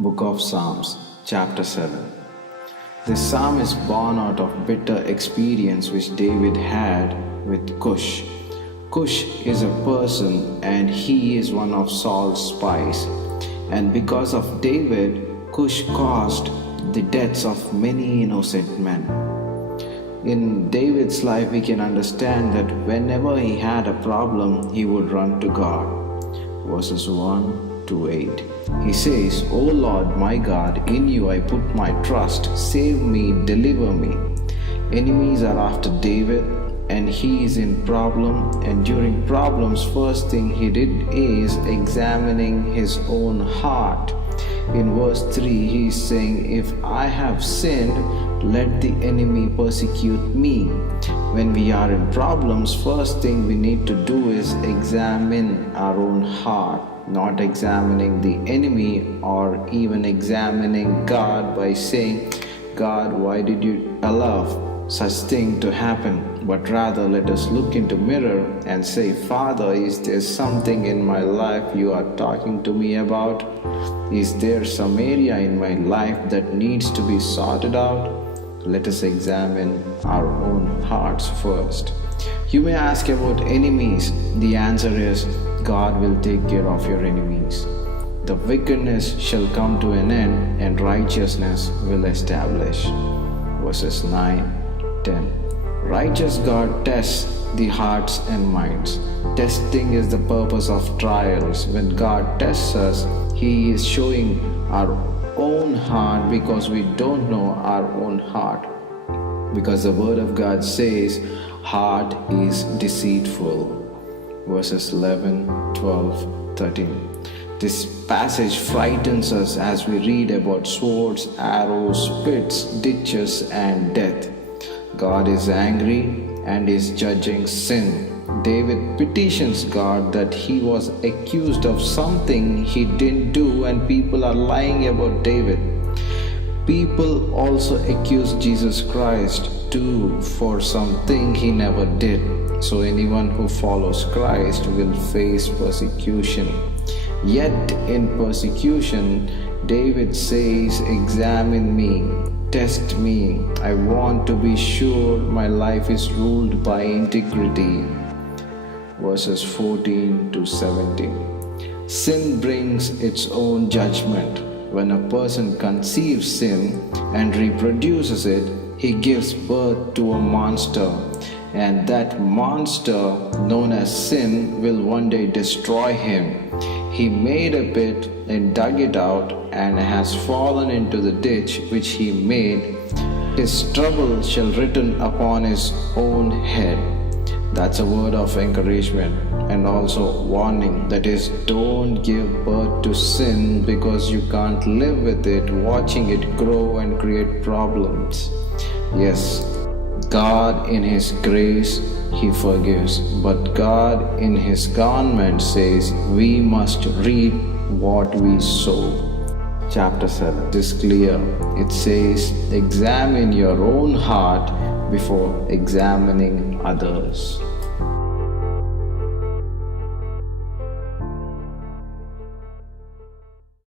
Book of Psalms, chapter 7. This psalm is born out of bitter experience which David had with Cush. Cush is a person and he is one of Saul's spies. And because of David, Cush caused the deaths of many innocent men. In David's life, we can understand that whenever he had a problem, he would run to God. Verses 1 to 8. He says, O Lord my God, in you I put my trust. Save me, deliver me. Enemies are after David and he is in problem, and during problems, first thing he did is examining his own heart. In verse 3, he is saying, if I have sinned, let the enemy persecute me. When we are in problems, first thing we need to do is examine our own heart, not examining the enemy or even examining God by saying, God, why did you allow such thing to happen? But rather let us look into mirror and say, Father, is there something in my life you are talking to me about? Is there some area in my life that needs to be sorted out? Let us examine our own hearts first. You may ask about enemies. The answer is, God will take care of your enemies. The wickedness shall come to an end and righteousness will establish. Verses 9, 10. Righteous God tests the hearts and minds. Testing is the purpose of trials. When God tests us, He is showing our own heart because we don't know our own heart. Because the Word of God says, heart is deceitful. Verses 11, 12, 13. This passage frightens us as we read about swords, arrows, spits, ditches, and death. God is angry and is judging sin. David petitions God that he was accused of something he didn't do, and people are lying about David. People also accuse Jesus Christ too for something he never did. So anyone who follows Christ will face persecution. Yet in persecution, David says, examine me, test me. I want to be sure my life is ruled by integrity. Verses 14 to 17. Sin brings its own judgment. When a person conceives sin and reproduces it, he gives birth to a monster. And that monster, known as sin, will one day destroy him. He made a pit and dug it out and has fallen into the ditch which he made. His trouble shall return upon his own head. That's a word of encouragement and also warning. That is, don't give birth to sin because you can't live with it, watching it grow and create problems. Yes, God in His grace, He forgives, but God in His government says we must reap what we sow. Chapter 7 is clear. It says, examine your own heart before examining others.